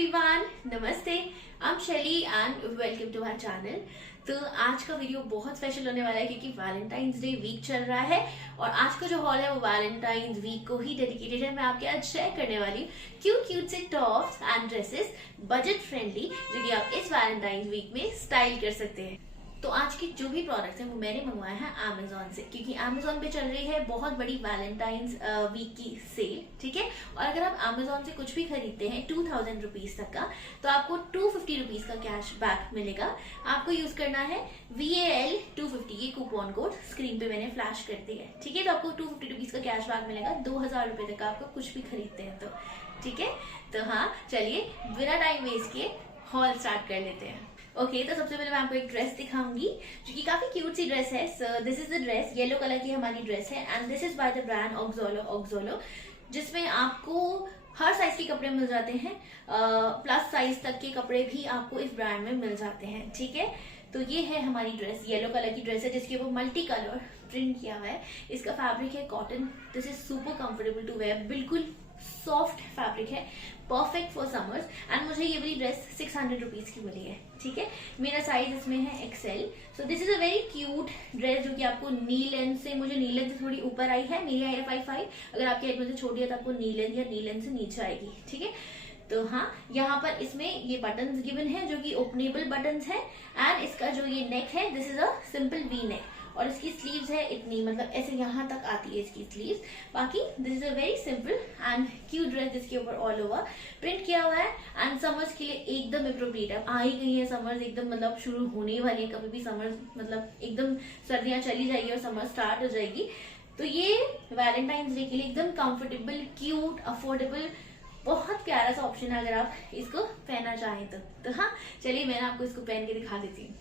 Everyone, नमस्ते। I am Shaili and welcome to our channel. तो आज का वीडियो बहुत स्पेशल होने वाला है क्योंकि वैलेंटाइंस डे वीक चल रहा है और आज का जो हॉल है वो वैलेंटाइंस वीक को ही डेडिकेटेड है। मैं आपके आज शेयर करने वाली हूँ क्यूट क्यूट से tops and dresses budget friendly जो कि आप इस वैलेंटाइंस वीक में स्टाइल कर सकते हैं। तो आज के जो भी प्रोडक्ट्स हैं वो मैंने मंगवाए हैं अमेजोन से, क्योंकि अमेजोन पे चल रही है बहुत बड़ी वैलेंटाइंस वीक की सेल। ठीक है, और अगर आप अमेजोन से कुछ भी खरीदते हैं 2000 रुपीज तक का तो आपको 250 रुपीज का कैश बैक मिलेगा। आपको यूज करना है VAL 250, ये कूपन कोड स्क्रीन पे मैंने फ्लैश कर दिया है। ठीक है, तो आपको 250 रुपीज का कैश बैक मिलेगा 2000 रुपए तक का आपको कुछ भी खरीदते हैं तो। ठीक है, तो हाँ चलिए बिना टाइम वेस्ट किए हॉल स्टार्ट कर लेते हैं। ओके, तो सबसे पहले मैं आपको एक ड्रेस दिखाऊंगी जो कि काफी क्यूट सी ड्रेस है। So this is the dress, yellow colour की हमारी ड्रेस है and this is by the brand Oxolloo, जिसमें आपको हर साइज के कपड़े मिल जाते हैं। प्लस साइज तक के कपड़े भी आपको इस ब्रांड में मिल जाते हैं। ठीक है, तो ये है हमारी ड्रेस, येलो कलर की ड्रेस है जिसके ऊपर मल्टी कलर प्रिंट किया हुआ है। इसका फैब्रिक है cotton. This is super comfortable to wear, बिल्कुल सॉफ्ट फैब्रिक है, परफेक्ट फॉर समर्स। एंड मुझे ये वाली ड्रेस 600 रुपीज की मिली है। ठीक है, मेरा साइज इसमें है XL। So this is a very cute dress जो कि आपको नी लेंथ से, मुझे नी लेंथ से थोड़ी ऊपर आई है, मेरी हाइट 5'5", अगर आपकी हाइट में से छोटी है तो आपको नी लेंथ या नी लेंथ से नीचे आएगी। ठीक है, तो हाँ यहाँ पर इसमें ये बटन्स गिवन है जो कि ओपनेबल बटन्स है। एंड इसका जो ये नेक है this is a simple V neck और इसकी स्लीव्स है इतनी, मतलब ऐसे यहाँ तक आती है इसकी स्लीव्स। बाकी this is a very simple and cute dress जिसके ऊपर ऑल ओवर प्रिंट किया हुआ है एंड समर्स के लिए एकदम अप्रोप्रिएट है। आ ही गई है समर्स, एकदम मतलब शुरू होने वाली है, कभी भी समर्स मतलब एकदम सर्दियां चली जाएगी और समर स्टार्ट हो जाएगी। तो ये वैलेंटाइंस डे के लिए एकदम कंफर्टेबल, क्यूट, अफोर्डेबल, बहुत प्यारा सा ऑप्शन है अगर आप इसको पहनना चाहें तो हाँ चलिए मैंने आपको इसको पहन के दिखा देती हूँ।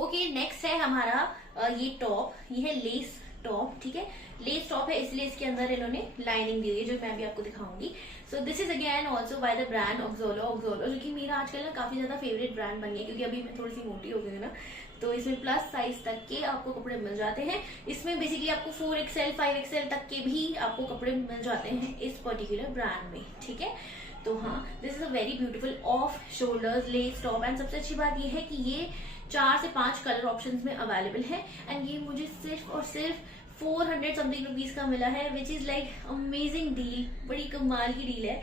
ओके, नेक्स्ट है हमारा ये टॉप, ये है लेस टॉप। ठीक है, लेस टॉप है इसलिए इसके अंदर इन्होंने लाइनिंग दी है जो मैं भी आपको दिखाऊंगी। So this is again also by the brand Oxolloo, जो कि मेरा आजकल ना काफी ज्यादा फेवरेट ब्रांड बन गया क्योंकि अभी मैं थोड़ी सी मोटी हो गई हूँ ना, तो इसमें प्लस साइज तक के आपको कपड़े मिल जाते हैं। इसमें बेसिकली आपको 4XL 5XL तक के भी आपको कपड़े मिल जाते हैं इस पर्टिकुलर ब्रांड में। ठीक है, तो हाँ this is a very beautiful off shoulders less top and सबसे अच्छी बात ये है कि ये 4 से 5 कलर ऑप्शंस में अवेलेबल है एंड ये मुझे सिर्फ और सिर्फ 400 समथिंग रुपीज का मिला है, which is like amazing deal, बड़ी कमाल की डील है।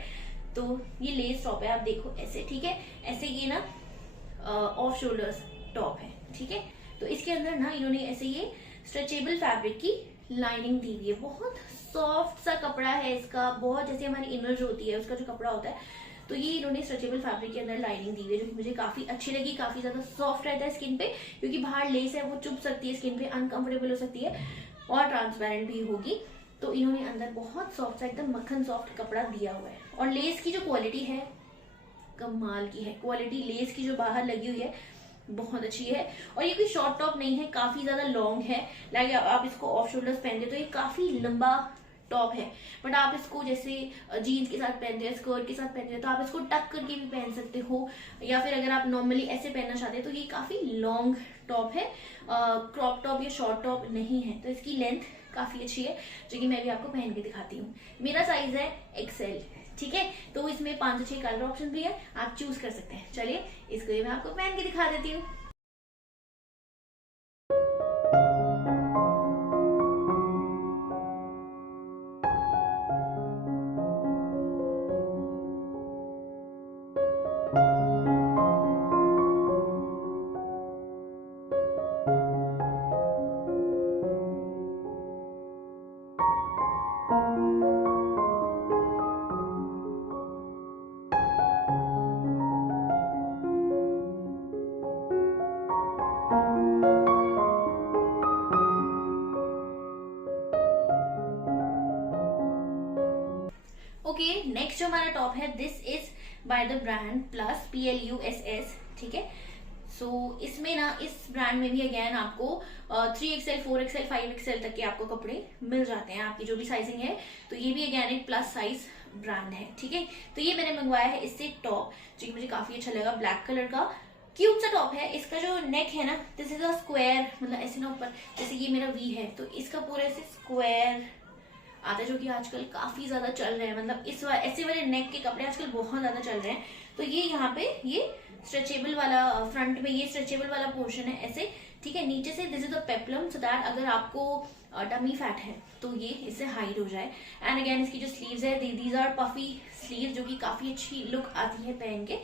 तो ये लेस टॉप है, आप देखो ऐसे। ठीक है, ऐसे ये ना ऑफ शोल्डर्स टॉप है। ठीक है, तो इसके अंदर ना इन्होंने ऐसे ये स्ट्रेचेबल फैब्रिक की लाइनिंग दी हुई है, बहुत सॉफ्ट सा कपड़ा है इसका, बहुत जैसे हमारी इनर जो होती है उसका जो कपड़ा होता है, तो ये इन्होंने स्ट्रेचेबल फैब्रिक के अंदर लाइनिंग दी हुई है जो मुझे काफी अच्छी लगी। काफी ज्यादा सॉफ्ट रहता है स्किन पे, क्योंकि बाहर लेस है वो चुभ सकती है स्किन पे, अनकंफर्टेबल हो सकती है और ट्रांसपेरेंट भी होगी। तो इन्होंने अंदर बहुत सॉफ्ट सा एकदम मक्खन सॉफ्ट कपड़ा दिया हुआ है और लेस की जो क्वालिटी है कमाल की है। क्वालिटी लेस की जो बाहर लगी हुई है बहुत अच्छी है और ये कोई शॉर्ट टॉप नहीं है, काफी ज्यादा लॉन्ग है। लाइक आप इसको ऑफ शोल्डर्स पहनते तो ये काफी लंबा टॉप है, बट आप इसको जैसे जीन्स के साथ पहनते हो, स्कर्ट के साथ पहनते हो, तो आप इसको टक करके भी पहन सकते हो, या फिर अगर आप नॉर्मली ऐसे पहनना चाहते हैं तो ये काफी लॉन्ग टॉप है, क्रॉप टॉप या शॉर्ट टॉप नहीं है। तो इसकी लेंथ काफी अच्छी है, जो कि मैं भी आपको पहन के दिखाती हूँ। मेरा साइज है एक्सेल, ठीक है। तो इसमें 5 से 6 कलर ऑप्शन भी है, आप चूज कर सकते हैं। चलिए इसको भी मैं आपको पहन के दिखा देती हूँ। ओके, नेक्स्ट जो हमारा टॉप है, this is by the brand plus, PLUSS, ठीक है। सो इसमें ना, इस ब्रांड में भी अगेन आपको 3XL, 4XL, 5XL तक के आपको कपड़े मिल जाते हैं, आपकी जो भी साइजिंग है। तो ये भी अगेन एक प्लस साइज ब्रांड है, ठीक है। तो ये मैंने मंगवाया है इससे टॉप, जो कि मुझे काफी अच्छा लगा, ब्लैक कलर का क्यूट सा टॉप है। इसका जो नेक है ना, दिस इज अ स्क्वायर, मतलब ऐसे ना ऊपर, जैसे ये मेरा वी है तो इसका पूरा ऐसे स्क्वायर आता है, जो कि आजकल काफी ज्यादा चल रहे हैं। मतलब ऐसे वाले नेक के कपड़े आजकल बहुत ज्यादा चल रहे हैं। तो ये यहाँ पे ये स्ट्रेचेबल वाला, फ्रंट में ये स्ट्रेचेबल वाला पोर्शन है ऐसे, ठीक है। नीचे से this is the peplum, so that अगर आपको डमी फैट है तो ये इससे हाइड हो जाए। एंड अगेन इसकी जो स्लीव्स है, दीज आर पफी स्लीव, जो कि काफी अच्छी लुक आती है पहन के।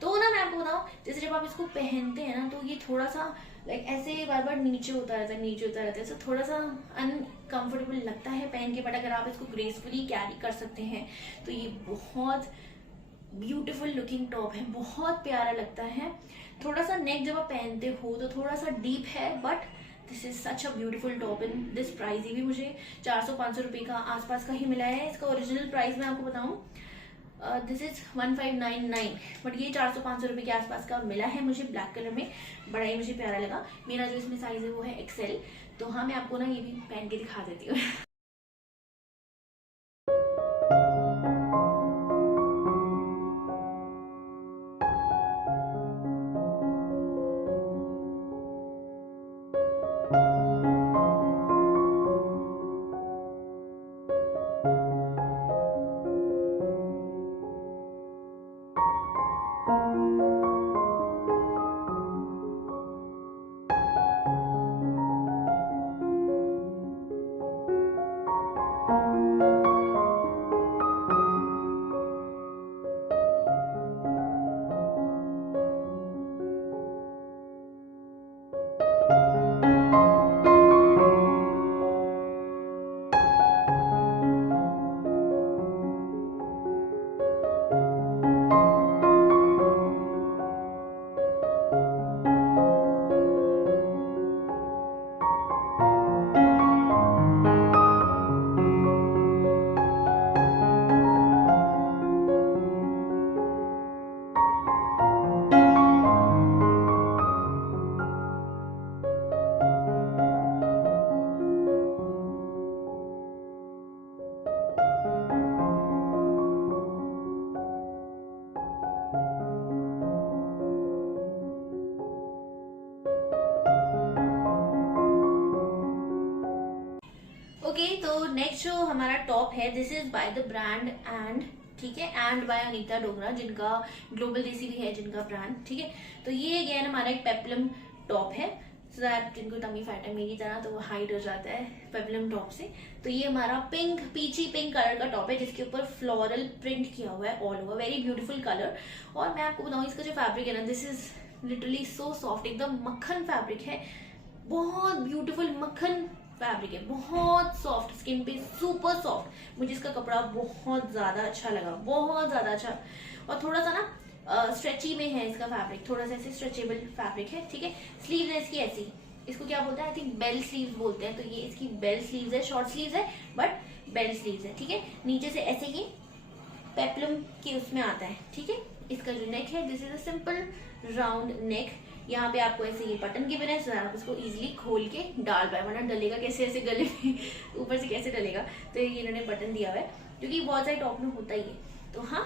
तो ना मैं आपको बताऊं, जैसे जब आप इसको पहनते हैं ना, तो ये थोड़ा सा लाइक ऐसे बार बार नीचे होता रहता है, नीचे होता रहता है, तो थोड़ा सा अनकंफर्टेबल लगता है पहन के। बट अगर आप इसको ग्रेसफुली कैरी कर सकते हैं तो ये बहुत ब्यूटीफुल लुकिंग टॉप है, बहुत प्यारा लगता है। थोड़ा सा नेक जब आप पहनते हो तो थोड़ा सा डीप है, but this is such a beautiful top in this price. ये भी मुझे 400-500 रुपए का आसपास का ही मिला है। इसका ओरिजिनल प्राइस मैं आपको बताऊं, दिस इज 1599, बट ये 400-500 रुपए के आसपास का मिला है मुझे, ब्लैक कलर में। बड़ा ही मुझे प्यारा लगा। मेरा जो इसमें साइज है वो है एक्सेल। तो हाँ, मैं आपको ना ये भी पहन के दिखा देती हूँ। ओके, तो नेक्स्ट जो हमारा टॉप है, this is by the brand and, ठीक है, एंड बाय अनीता डोगरा, जिनका ग्लोबल देसी भी है जिनका ब्रांड, ठीक है। तो ये अगेन हमारा एक पेप्लम टॉप है, सो दैट जिनको टमी फैट है मेरी तरह तो वो हाइड हो जाता है पेप्लम टॉप से। तो ये हमारा पिंक, पीची पिंक कलर का टॉप है, जिसके ऊपर फ्लोरल प्रिंट किया हुआ है all over, very beautiful colour. और मैं आपको बताऊं, इसका जो फैब्रिक है ना, this is literally so soft, एकदम मक्खन फैब्रिक है, बहुत ब्यूटीफुल मक्खन फैब्रिक है, बहुत सॉफ्ट, स्किन पे सुपर सॉफ्ट। मुझे इसका कपड़ा बहुत ज्यादा अच्छा लगा, बहुत ज्यादा अच्छा। और थोड़ा सा ना स्ट्रेची में है इसका फैब्रिक, थोड़ा सा ऐसे स्ट्रेचेबल फैब्रिक है, ठीक है। स्लीव है इसकी ऐसी, इसको क्या बोलते हैं, आई थिंक बेल स्लीव बोलते हैं। तो ये इसकी बेल स्लीव है, शॉर्ट स्लीव है बट बेल स्लीव है, ठीक है। नीचे से ऐसे ये पेप्लम के उसमें आता है, ठीक है। इसका जो नेक है, this is a simple round neck, यहाँ पे आपको ऐसे ये बटन गिवन है, आप इसको इजीली खोल के डाल पाए, वरना डलेगा कैसे ऐसे गले में ऊपर से कैसे डलेगा। तो ये इन्होंने बटन दिया हुआ है, क्योंकि बहुत सारे टॉप में होता ही है। तो हाँ,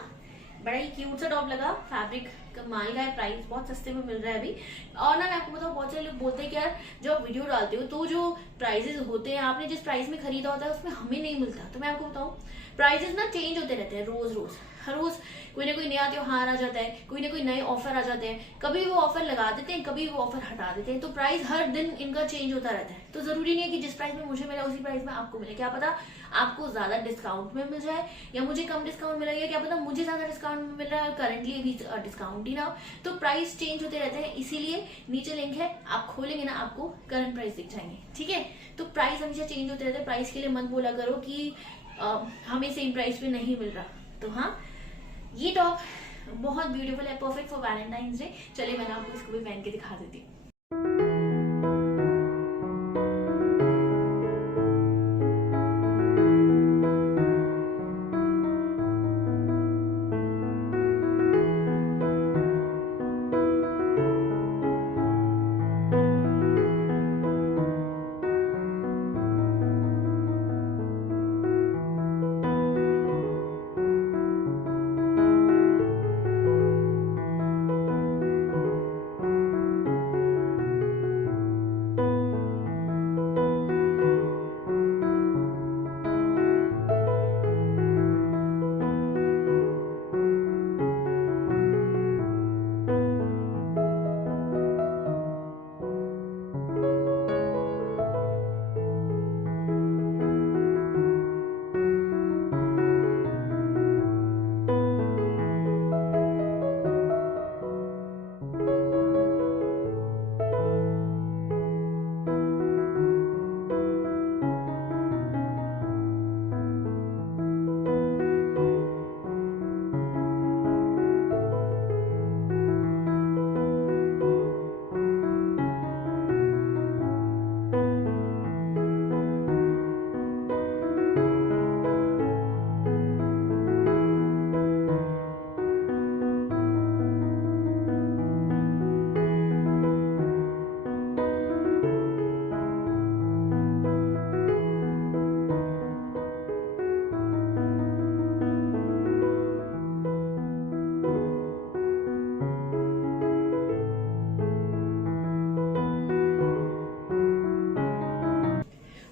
बड़ा ही क्यूट सा टॉप लगा, फैब्रिक कमाल का है, प्राइस बहुत सस्ते में मिल रहा है अभी। और ना मैं आपको बताऊं, बहुत सारे लोग बोलते हैं कि यार जब आप वीडियो डालते हो तो जो प्राइसेस होते हैं आपने जिस प्राइस में खरीदा होता है उसमें हमें नहीं मिलता। तो मैं आपको बताऊं, प्राइसेस ना चेंज होते रहते हैं रोज रोज, हर रोज कोई ना कोई नया त्योहार आ जाता है, कोई ना कोई नए ऑफर आ जाते हैं, कभी वो ऑफर लगा देते हैं, कभी वो ऑफर हटा देते हैं। तो प्राइस हर दिन इनका चेंज होता रहता है। तो जरूरी नहीं है कि जिस प्राइस में मुझे मिला उसी प्राइस में आपको मिले। क्या पता आपको ज्यादा डिस्काउंट में मिल जाए या मुझे कम डिस्काउंट मिला, या क्या पता मुझे ज्यादा डिस्काउंट में मिल रहा है, करंटली अभी डिस्काउंट ही ना हो। तो प्राइस चेंज होते रहते हैं, इसीलिए नीचे लिंक है, आप खोलेंगे ना आपको करंट प्राइस दिख जाएंगे। ठीक है, तो प्राइस हमेशा चेंज होते रहते हैं। प्राइस के लिए मत बोला करो कि हमें सेम प्राइस पे नहीं मिल रहा। तो हाँ, ये टॉप बहुत ब्यूटीफुल है, परफेक्ट फॉर वैलेंटाइंस डे। चलिए मैंने आपको इसको भी पहन के दिखा देती हूँ।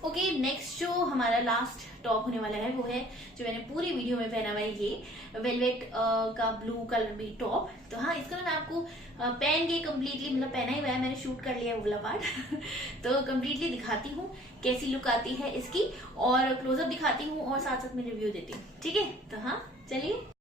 ओके, नेक्स्ट जो हमारा लास्ट टॉप होने वाला है वो है जो मैंने पूरी वीडियो में पहना हुआ है, ये वेलवेट का ब्लू कलर भी टॉप। तो हाँ, इसका मैं आपको पहन के कम्प्लीटली, मतलब पहना ही हुआ है, मैंने शूट कर लिया है वो वाला पार्ट तो कम्प्लीटली दिखाती हूँ कैसी लुक आती है इसकी, और क्लोजअप दिखाती हूँ और साथ साथ में रिव्यू देती हूँ। ठीक है, तो हाँ चलिए।